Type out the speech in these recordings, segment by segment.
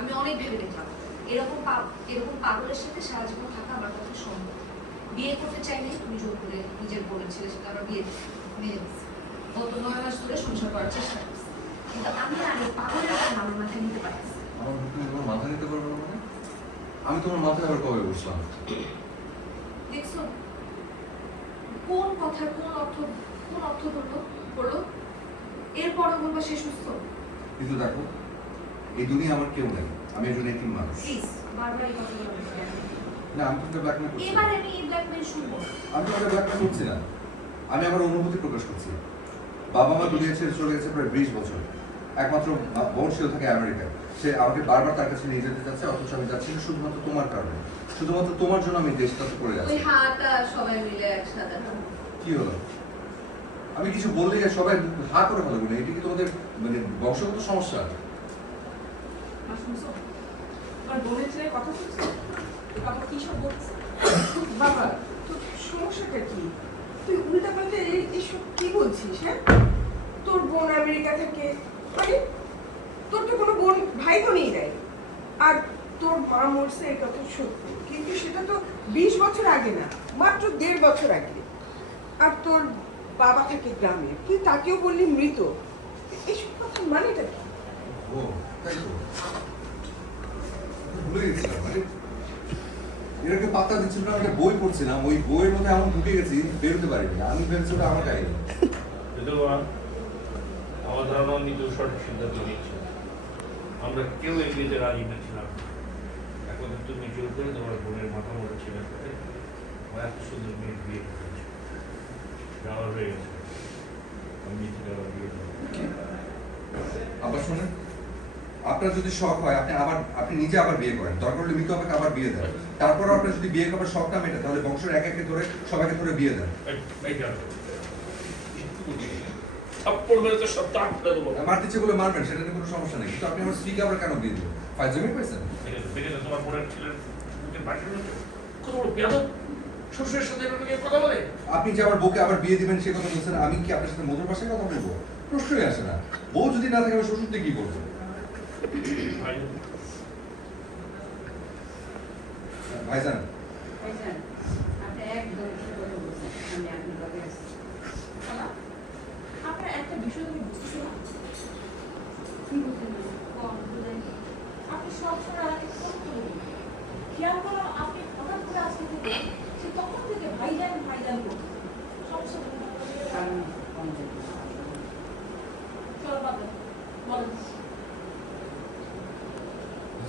আমি অনেক ভেবে দেখলাম। এরকম এরকম পাগলের সাথে সারা জীবন থাকা আমার পক্ষে সম্ভব। বিয়ে করতে চাইলে তুমি জোর করে নিজের বলেছিলে সেটা আমরা বিয়ে গত নয় মাস ধরে সংসার করার চেষ্টা করছি। কিন্তু আমি আর এই পাগলের কথা আমার মাথায় নিতে পারছি আমার মাথা নিতে পারবে মানে? আমি তোমার মাথায় আবার কবে বসলাম দেখছ কোন কথার কোন অর্থ কোন অর্থ করল করল? এরপরও বলবা সে সুস্থ। কিন্তু দেখো এই দুনিয়া আমার কেউ নেই। আমি একজন এতিম মানুষ? না আমি ব্ল্যাকমেল করছি এবার আমি এই ব্ল্যাকমেল শুনব। আমি ব্ল্যাকমেল করছি না। আমি আমার অনুভূতি প্রকাশ করছি। বাবা মা দুনিয়া ছেড়ে চলে গেছে প্রায় বিশ বছর। একমাত্র বা- বোন সেও থাকে আমেরিকায়। সে আমাকে বারবার তার কাছে নিয়ে যেতে চাচ্ছে অথচ আমি যাচ্ছি না শুধুমাত্র তোমার কারণে। শুধুমাত্র তোমার জন্য আমি দেশটা করে যাচ্ছি। সবাই মিলে একসাথে। কি হলো? আমি কিছু বললে সবাই হা করে ফেলব না। এটা কি তোমাদের মানে বংশগত সমস্যা? তোর তুই হ্যাঁ? বোন আমেরিকা থেকে মানে তোর তো বোন ভাই বোনই নাই আর তোর মা মরছে এটা তো সত্য। কিন্তু সেটা তো বিশ বছর আগে না, মাত্র দেড় বছর আগে। আর তোর বাবা গ্রামে, তুই তাকেও বললি মৃত। এসব কথা মানেটা কি? তো। ভুলে গেছিলাম মানে এটাকে পাত্তা দিচ্ছিল না একটা বই পড়ছিলাম ওই বইয়ের মধ্যে এমন ঢুকে গেছি বেরোতে পারিনি আমি ভেবেছি ওটা আমার কাহিনী। আমার ধারণা নিজেও সঠিক সিদ্ধান্ত নিচ্ছে আমরা কেউ বিয়েতে রাজি নিচ্ছিলাম এখন তুমি জোর করে তোমার বোনের মাথা মোটা ছিল এত সুন্দর মেয়ের বিয়ে করেছে। যাওয়ার হয়ে গেছে। আমি আবার বিয়ে আবার শুনেন। আপনার যদি শখ হয় আপনি আবার আপনি নিজে আবার বিয়ে করেন। দরকার হলে মৃত আপনাকে আবার বিয়ে দেন। তারপর আপনার যদি বিয়ে করার শখটা মেটে তাহলে বংশের এক একে ধরে সবাইকে ধরে বিয়ে দেন। মারতে ইচ্ছে বলে মারবেন সেটা নিয়ে কোনো সমস্যা নেই। কিন্তু আপনি আমার স্ত্রীকে আবার কেন বিয়ে দেবেন ফাইজমি পাইছেন দেখেছ দেখেছ তোমার বোনের ছেলের কত বড় বেয়াদব। শ্বশুরের সাথে কথা বলে। আপনি যে আমার বউকে আবার বিয়ে দিবেন সে কথা বলছেন আমি কি আপনার সাথে মধুর ভাষায় কথা বলব? প্রশ্নই আসে না। বউ যদি না থাকে আমি শ্বশুরতে কি করব? ভাইজান। আপনার একটা বিষয় তুমি বুঝতেছো না। কি বুঝলেন কম বুঝলেন আপনি সবসময় আমাকে ফোন করুন খেয়াল করো আপনি হঠাৎ করে আজকে থেকে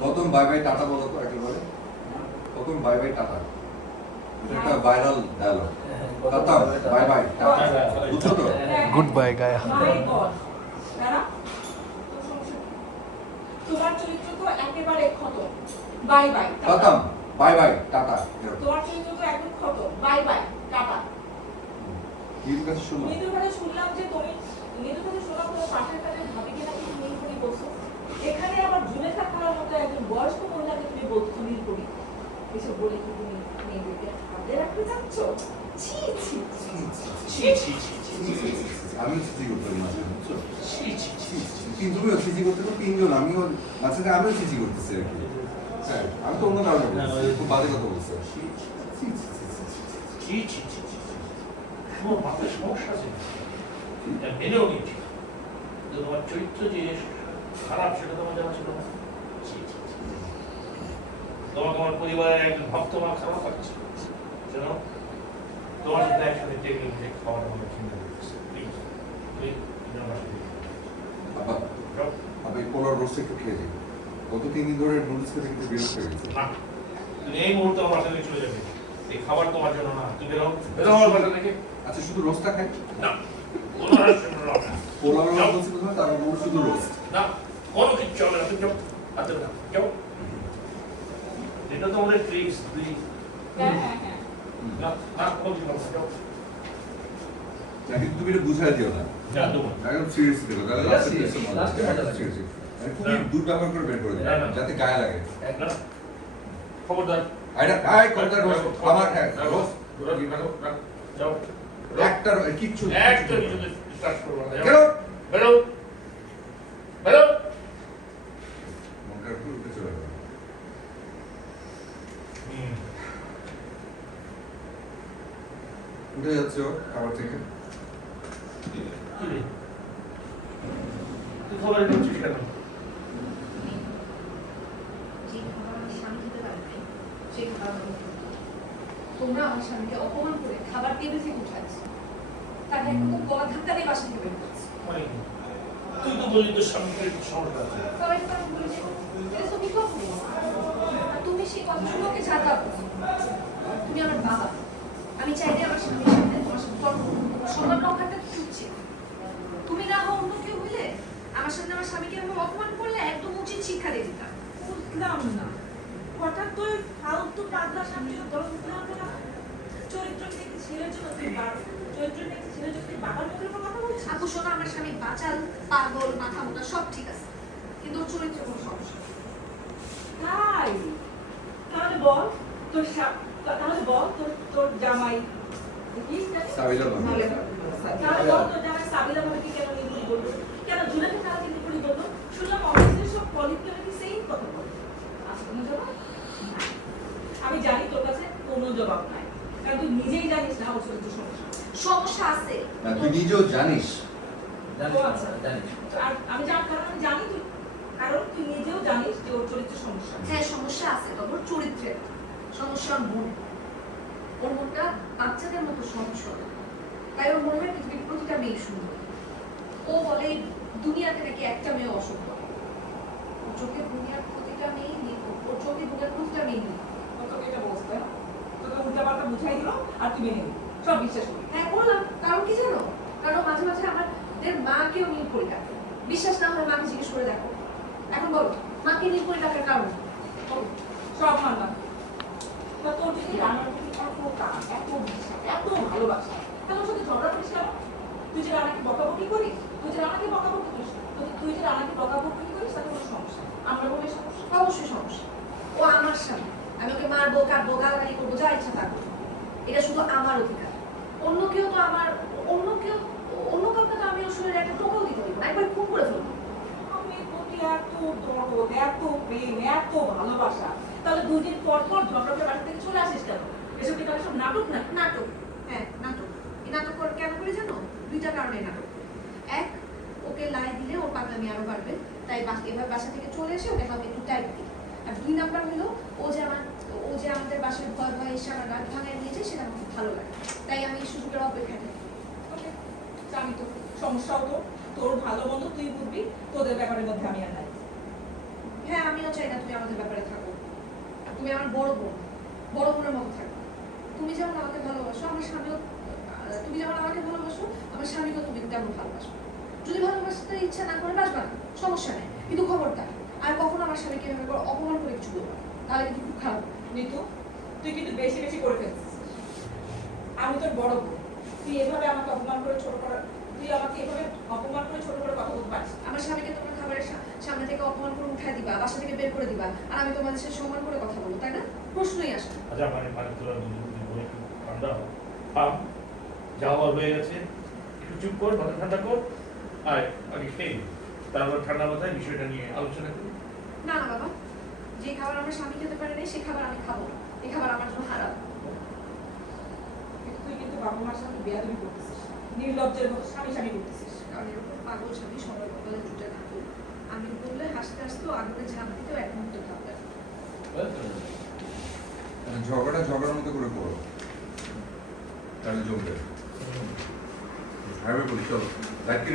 প্রথম বাই বাই টাটা বলো তো বলে প্রথম বাই বাই টাটা। এটা একটা viral dialogue tata bye bye tata. বুঝছ তো? গুড বাই গায়া? তোমার চরিত্র তো একেবারে ক্ষত। Bye bye tata. Bye bye tata. তোমার চরিত্র তো একদম ক্ষত। Bye bye tata. নিজের কাছে শুনলাম। মৃদুর কাছে শুনলাম যে তুমি মৃদুর কাছে শুনলাম তোমার পাশের কাছে বয়স্ক মহিলাকে তুমি বদখলির করি এসব বলে কি তুমি মেয়েদেরকে হাতে রাখতে চাচ্ছ ছি তুমিও চিঠি করতে তো তিনজন আমিও মাঝে আমিও চিঠি করতেছি আর আমি তো অন্য কারণে খুব বাজে কথা বলছি সমস্যা আছে মেনেও নিচ্ছি তোমার চরিত্র যে খারাপ সেটা তোমার জানা ছিল না তোমার তোমার পরিবারের একজন ভক্ত মা খারাপ আছে যেন তোমার সাথে একসাথে টেবিল উঠে খাওয়ার আমার চিন্তা করতেছে প্লিজ প্লিজ আব্বা পোলার রোস্ট একটু খেয়ে দিই গত তিন দিন ধরে নুডলস খেতে খেতে বিরক্ত হয়ে গেছে। না তুমি এই মুহূর্তে আমার বাসা চলে যাবে। এই খাবার তোমার জন্য না তুমি বেরো। বেরো আমার থেকে আচ্ছা শুধু রোস্টটা খাই? না বলছি শুধু রোস্ট না কোনো কিছু হবে না তুমি যাও। হাতে না যাও। এটা তো আমাদের ট্রিক্স দুই হ্যাঁ হ্যাঁ হ্যাঁ। কিন্তু তুমি বুঝাই দিও না। একদম সিরিয়াসলি দেখো তাহলে মানে খুবই না। দুর্ব্যবহার করে বের করে না, যাতে গায়ে লাগে। খবরদার। আর এটা গায়ে রোজ আমার রোজ একটা কিচ্ছু একটা কিছু স্টার্ট করব না বেরো! বেরো মনকার উপর উঠে চলে গেল হুম উঠে যাচ্ছে ও খাবার থেকে কি রে তুই খবর করছিস কেন যে খাবার আমার স্বামী খেতে পারে নাই, সেই খাবার আমি খেতে পারি। তোমরা আমার স্বামীকে অপমান করে খাবার টেবিল থেকে উঠাচ্ছ তাকে একদম গলা ধাক্কা দিয়ে বাসা থেকে বের করছে। তুই তো বললি তোর স্বামীকে সমস্যা আছে। সবাই আমি বলেছি তুমি কখন তুমি সেই কথা শুনে ওকে তুমি আমার বাবা। আমি চাইলে আমার স্বামীর সামনে তোমার সাথে তর্ক করব। সম্মান রক্ষাটা ছুটছে তুমি না হও অন্য কেউ হইলে আমার সামনে আমার স্বামীকে আমি অপমান করলে একদম উচিত শিক্ষা দিয়ে দিতাম। বুঝলাম না। হঠাৎ তো ওই ফালতু পাগলা স্বামীর দল বুঝলাম না চরিত্র নিয়ে ছেলের জন্য তুই চরিত্র নিয়ে ছেলের জন্য তুই বাবার মুখের উপর কথা বলছিস? আপু শোনো আমার স্বামী বাচাল পাগল মাথা মোটা সব ঠিক আছে। কিন্তু ওর চরিত্রে কোনো সমস্যা তাই? তাহলে বল তোর তাহলে বল তোর তোর জামাই কি? সাবিলা। তাহলে বল তোর জামাই সাবিলা ভাবিকে কেন নির্মূল বলল কেন তারা নির্মূল বলল শুনলাম অফিসের সব কলিগকে নাকি সেই কথা বলে। আছে কোনো জবাব? আমি জানি তোর কাছে কোনো জবাব নাই। কারণ তুই নিজেই জানিস না ওর চরিত্র সমস্যা। সমস্যা আছে। না তুই নিজেও জানিস। আমি জানি কারণ জানি তুই। কারণ তুই নিজেও জানিস যে ওর চরিত্র সমস্যা। হ্যাঁ সমস্যা আছে তবে ওর চরিত্রের। সমস্যা ওর মন। ওর মনটা বাচ্চাদের মতো সমস্যা তাই ওর মনে হয় পৃথিবীর প্রতিটা মেয়ে সুন্দর। ও বলে দুনিয়াতে নাকি একটা মেয়ে অসুন্দর ওর চোখে দুনিয়ার প্রতিটা মেয়ে ওর চোখে দুনিয়ার প্রতিটা মেয়ে নেই ও তোকে এটা বলতে তোকে উল্টাপাল্টা বুঝাই দিল আর তুই মেনে সব বিশ্বাস করবি হ্যাঁ বললাম কারণ কি জানো? কারণ মাঝে মাঝে আমাদের মাকেও নীল করে ডাকে। বিশ্বাস না হলে মাকে জিজ্ঞেস করে দেখো। এখন বলো মাকে নীল করে ডাকার কারণ। সব মানলাম তা তোর যদি রান্নার প্রতি এত টান এত বিশ্বাস এত ভালোবাসা তাহলে ওর সাথে ঝগড়া করিস কেন? তুই যে রানাকে বকাবকি করিস তুই যে রানাকে বকাবকি করিস তুই- যে রানাকে বকাবকি করিস তাতে কোনো সমস্যা। আমরা বলে সমস্যা অবশ্যই সমস্যা ও আমার স্বামী। আমি ওকে মারবো কাটবো গালাগালি করব যা ইচ্ছা তা এটা শুধু আমার অধিকার। অন্য কেউ তো আমার অন্য কেউ অন্য কাউকে তো আমি ওর শরীরে একটা টোকাও দিতে দিব একবার খুন করে ফেলব। এত দরদ এত প্রেম এত ভালোবাসা। তাহলে দুই দিন পর পর ঝগড়া বাড়ি থেকে চলে আসিস কেন? এসব কি তাহলে সব নাটক না নাটক। হ্যাঁ নাটক। এই নাটক করে কেন করে জানো? দুইটা কারণে নাটক। ওকে লাই দিলে ওর পাগলামি আরও বাড়বে। তাই এবার বাসা থেকে চলে এসে ওকে আমি একটু টাইট দিই। আর দুই নাম্বার হলো ও যে আমার ও যে আমাদের বাসায় ভয় ভয় এসে আমার রাত ভাঙায় নিয়েছে সেটা আমার খুব ভালো লাগে। তাই আমি সুযোগের অপেক্ষায় থাকি। ওকে জানি তো সমস্যাও তো। তোর ভালো মন্দ তুই বুঝবি তোদের ব্যাপারের মধ্যে আমি আর নাই। হ্যাঁ আমিও চাই না তুমি আমাদের ব্যাপারে থাকো। তুমি আমার বড় বোন বড় বোনের মতো থাকো। তুমি যেমন আমাকে ভালোবাসো আমার স্বামীও তুমি যেমন আমাকে ভালোবাসো আমার স্বামীকেও তুমি তেমন ভালোবাসো। যদি ভালোবাসতে ইচ্ছা না করে বাসবা না। সমস্যা নেই। কিন্তু খবরটা আর কখনো আমার স্বামীকে এভাবে করে অপমান করে কিছু করব তাহলে কিন্তু খুব খারাপ। নিতু তুই কিন্তু বেশি বেশি করে ফেলছিস। আমি তোর বড় বোন। তুই এভাবে আমাকে অপমান করে ছোট করা তুই আমাকে এভাবে অপমান করে ছোট করে কথা বলতে পারিস আমার স্বামীকে তোমার খাবারের সামনে থেকে অপমান করে উঠায় দিবা বাসা থেকে বের করে দিবা আর আমি তোমাদের সাথে সম্মান করে কথা বলব তাই না? প্রশ্নই আসে আচ্ছা মানে মানে তোরা ঠান্ডা পাম যাওয়া হয়ে গেছে। একটু চুপ কর মাথা ঠান্ডা কর। আয় আগে খেয়ে তারপর ঠান্ডা মাথায় বিষয়টা নিয়ে আলোচনা করি। না না বাবা। যে খাবার আমার স্বামী খেতে পারে নাই সেই খাবার আমি খাব না। খাবার আমার জন্য হারাম। তুই কিন্তু বাবা মার সাথে বেয়াদবি করতেছিস। নির্লজ্জের মতো স্বামী স্বামী করতেছিস। কারণ এরকম পাগল স্বামী সবাই বদলে জুটে থাকতো আমি বললে হাসতে হাসতে আগুনে ঝাঁপ দিতেও এক মুহূর্ত থাকবে না। ঝগড়া ঝগড়ার মতো করে করো। তাহলে জমবে। হাইওয়ে বলি চলো। লাইফ কি